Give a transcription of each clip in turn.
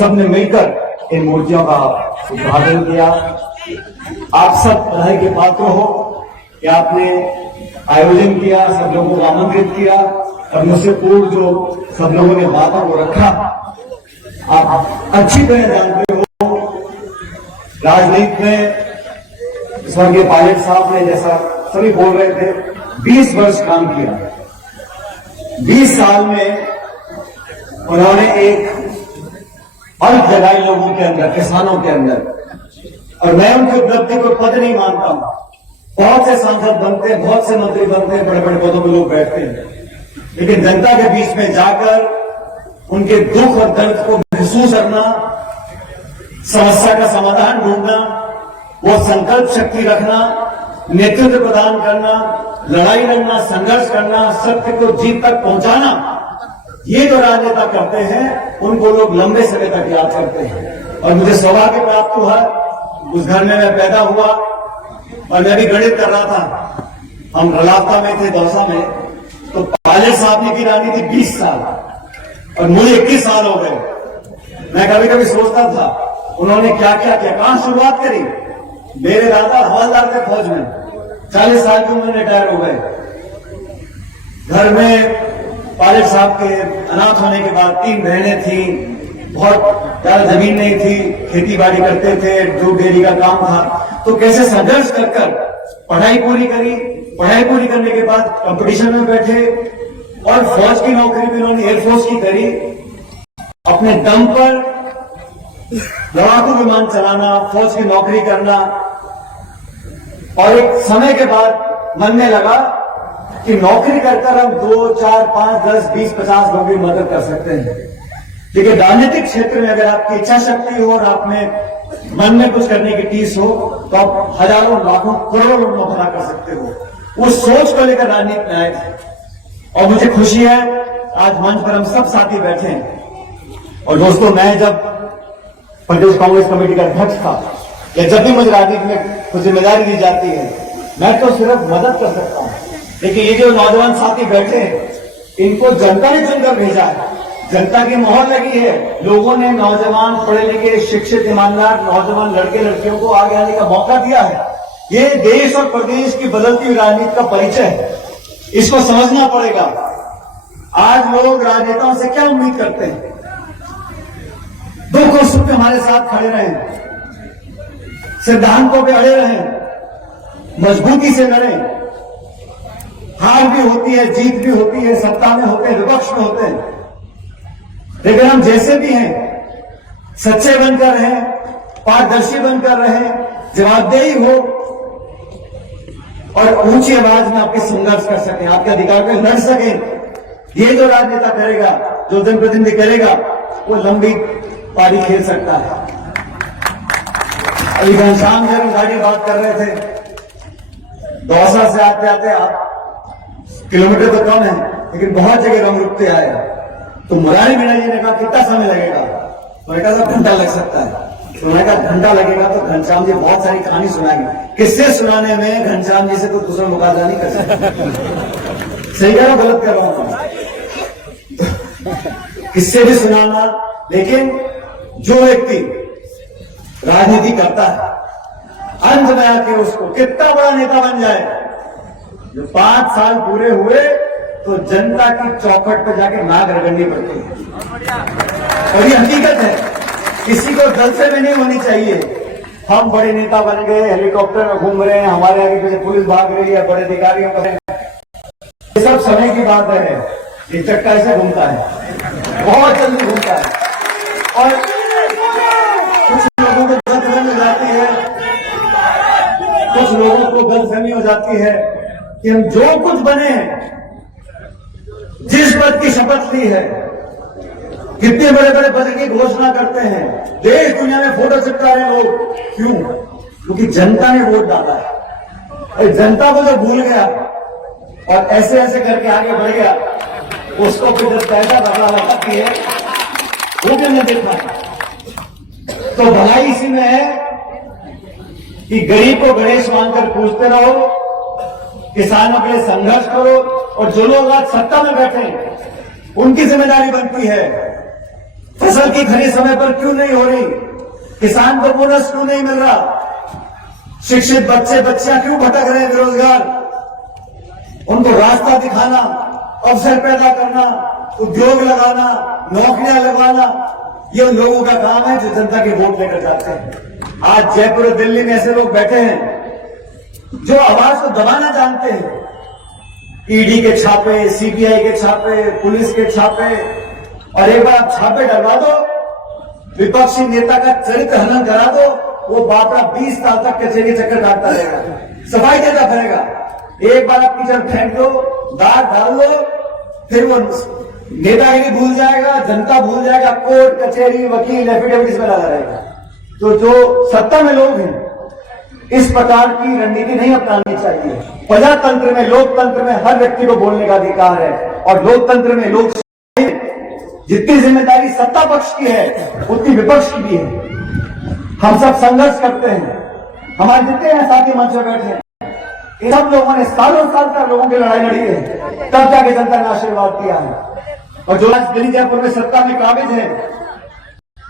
सबने मिलकर इन मूर्तियों का उद्घाटन किया। आप सब बधाई के पात्र हो कि आपने आयोजन किया, सब लोगों को आमंत्रित किया और मुझसे पूर्व जो सब लोगों ने बातों को रखा। आप अच्छी तरह जानते हो राजनीति में स्वर्गीय पायलट साहब ने, जैसा सभी बोल रहे थे, 20 वर्ष काम किया। 20 साल में उन्होंने एक अर्थ जगाई लोगों के अंदर, किसानों के अंदर, और मैं उनकी उपलब्धि को पद नहीं मानता हूं। बहुत से सांसद बनते हैं, बहुत से मंत्री बनते हैं, बड़े बड़े पदों पर लोग बैठते हैं, लेकिन जनता के बीच में जाकर उनके दुख और दर्द को महसूस करना, समस्या का समाधान ढूंढना, वो संकल्प शक्ति रखना, नेतृत्व प्रदान करना, लड़ाई लड़ना, संघर्ष करना, सत्य को जीत तक पहुंचाना, ये जो राजनेता करते हैं उनको लोग लंबे समय तक याद करते हैं। और मुझे सौभाग्य प्राप्त हुआ, उस घर में मैं पैदा हुआ और मैं भी गणित कर रहा था। हम रलावता में थे, दौसा में, तो पायलट साहब ने की राजनीति 20 साल और मुझे 21 साल हो गए। मैं कभी कभी सोचता था उन्होंने क्या क्या किया, कहां शुरुआत करी। मेरे दादा हवलदार थे फौज में, 40 साल की उम्र में रिटायर हो गए। घर में पायलट साहब के अनाथ होने के बाद 3 बहनें थी, बहुत ज्यादा जमीन नहीं थी, खेती बाड़ी करते थे, दूध डेयरी का काम था। तो कैसे संघर्ष कर कर पढ़ाई पूरी करी, पढ़ाई पूरी करने के बाद कंपटीशन में बैठे और फौज की नौकरी भी उन्होंने एयरफोर्स की करी। अपने दम पर लड़ाकू विमान चलाना, फौज की नौकरी करना, और एक समय के बाद मन में लगा कि नौकरी करकर हम 2, 4, 5, 10, 20, 50 लोगों की मदद कर सकते हैं। लेकिन राजनीतिक क्षेत्र में अगर आपकी इच्छा शक्ति हो और आप में मन में कुछ करने की टीस हो तो आप हजारों, लाखों, करोड़ों लोगों को भला कर सकते हो। उस सोच को लेकर राजनीति में आए थे और मुझे खुशी है आज मंच पर हम सब साथी बैठे हैं। और दोस्तों, मैं जब प्रदेश कांग्रेस कमेटी का अध्यक्ष था या जब भी मुझे राजनीति में कुछ जिम्मेदारी दी जाती है, मैं तो सिर्फ मदद कर सकता हूं, लेकिन ये जो नौजवान साथी बैठे हैं इनको जनता ने चुनकर भेजा है, जनता की मोहर लगी है। लोगों ने नौजवान, पढ़े लिखे, शिक्षित, ईमानदार नौजवान लड़के लड़कियों को आगे आने का मौका दिया है। ये देश और प्रदेश की बदलती हुई राजनीति का परिचय है, इसको समझना पड़ेगा। आज लोग राजनेताओं से क्या उम्मीद करते हैं? दुख और सुख में हमारे साथ खड़े रहें, सिद्धांतों पे अड़े रहें, मजबूती से लड़ें। हार भी होती है, जीत भी होती है, सत्ता में होते हैं, विपक्ष में होते हैं, लेकिन हम जैसे भी हैं सच्चे बनकर रहें, पारदर्शी बनकर रहें, जवाबदेही हो और ऊंची आवाज में आपके संघर्ष कर सकें, आपके अधिकार पे लड़ सकें। ये जो राजनेता करेगा, जो जनप्रतिनिधि करेगा, वो लंबी पारी खेल सकता है। अभी घनश्याम जी हम गाड़ी बात कर रहे थे, दौसा से आते आते आप किलोमीटर तो कम है लेकिन बहुत जगह हम रुकते आए। तो मुरारी मीणा जी ने कहा कितना समय लगेगा? मैंने कहा घंटा लग सकता है। तो मैंने कहा घंटा लगेगा तो घनश्याम जी बहुत सारी कहानी सुनाएंगे। किससे सुनाने में घनश्याम जी से तो दूसरा मुकाबला नहीं कर सकते। सही कह रहा हूं, गलत कर रहा हूं? किससे भी सुनाना, लेकिन जो व्यक्ति राजनीति करता है अंत में आके उसको कितना बड़ा नेता बन जाए, जो 5 साल पूरे हुए तो जनता की चौखट पर जाके नाक रगड़नी पड़ती है। और ये हकीकत है, किसी को जलसे में नहीं होनी चाहिए। हम बड़े नेता बन गए, हेलीकॉप्टर में घूम रहे हैं, हमारे आगे पीछे पुलिस भाग रही है, बड़े अधिकारियों का, ये सब समय की बात है। ये चक्का ऐसे घूमता है, बहुत जल्दी घूमता है। और कुछ लोगों को गलतफहमी हो जाती है, कुछ लोगों को गलतफहमी हो जाती है कि हम जो कुछ बने हैं, जिस पद की शपथ ली है, कितने बड़े बड़े पद की घोषणा करते हैं, देश दुनिया में फोटो चिपका रहे हैं लोग, क्यों? क्योंकि जनता ने वोट डाला है। और जनता को जो भूल गया और ऐसे ऐसे करके आगे बढ़ गया, उसको फिर जब पैसा बदला लगती है वो भी नहीं देखा। तो भलाई इसी में है कि गरीब को गणेश मानकर पूछते रहो, किसानों के लिए संघर्ष करो, और जो लोग आज सत्ता में बैठे उनकी जिम्मेदारी बनती है फसल की खरीद समय पर क्यों नहीं हो रही? किसान को बोनस क्यों नहीं मिल रहा? शिक्षित बच्चे बच्चियां क्यों भटक रहे हैं बेरोजगार? उनको रास्ता दिखाना, अवसर पैदा करना, उद्योग लगाना, नौकरियां लगवाना, ये उन लोगों का काम है जो जनता के वोट लेकर जाते हैं। आज जयपुर और दिल्ली में ऐसे लोग बैठे हैं जो आवाज को दबाना जानते हैं। ईडी के छापे, सीबीआई के छापे, पुलिस के छापे, और एक बार आप छापे डलवा दो, विपक्षी नेता का चरित्र हनन करा दो, वो बापरा 20 साल तक कचेरी चक्कर काटता रहेगा, सफाई देता फिरेगा। एक बार आप कीचड़ फेंक दो, दाग डाल दो, फिर वो नेतागिरी भूल जाएगा, जनता भूल जाएगा, कोर्ट कचेरी वकील एफिडेविट इसमें लगा रहेगा। तो जो सत्ता में लोग हैं, इस प्रकार की रणनीति नहीं अपनानी चाहिए। प्रजातंत्र में, लोकतंत्र में हर व्यक्ति को बोलने का अधिकार है, और लोकतंत्र में लोग जितनी जिम्मेदारी सत्ता पक्ष की है उतनी विपक्ष की भी है। हम सब संघर्ष करते हैं। हमारे जितने हैं साथी मंच पर बैठे हैं, इन सब लोगों ने सालों साल तक लोगों की लड़ाई लड़ी है, तब जाके जनता ने आशीर्वाद दिया है। और जो आज दिल्ली जयपुर में सत्ता में काबिज है,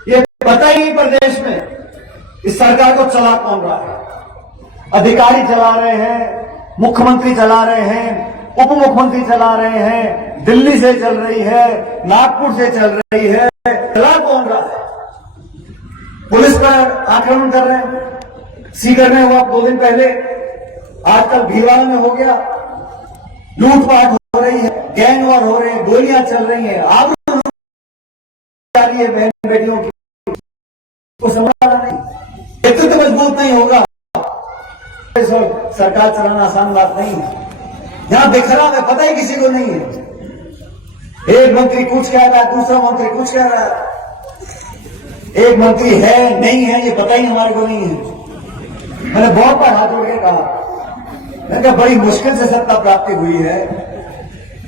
ये पता ही नहीं प्रदेश में इस सरकार को चला कौन रहा है। अधिकारी चला रहे हैं, मुख्यमंत्री चला रहे हैं, उप मुख्यमंत्री चला रहे हैं, दिल्ली से चल रही है, नागपुर से चल रही है, चला कौन रहा है? पुलिस पर आक्रमण कर रहे हैं। सीकर में हुआ 2 दिन पहले, आजकल भीलवाड़ा में हो गया, लूटपाट हो रही है, गैंग वॉर हो रहे हैं, गोलियां चल रही हैं, आग जा रही है बहन बेटियों की, को संभाला नहीं, नेतृत्व मजबूत नहीं होगा, सरकार चलाना आसान बात नहीं है। यहां बिखराव है, पता ही किसी को नहीं है। एक मंत्री कुछ कह रहा है, दूसरा मंत्री कुछ कह रहा है, एक मंत्री है नहीं है ये पता ही हमारे को नहीं है। मैंने बहुत बार हाथ जोड़ के कहा, मैंने कहा बड़ी मुश्किल से सत्ता प्राप्ति हुई है,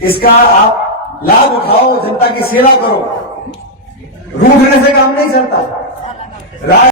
इसका आप लाभ उठाओ, जनता की सेवा करो, रूठने से काम नहीं चलता।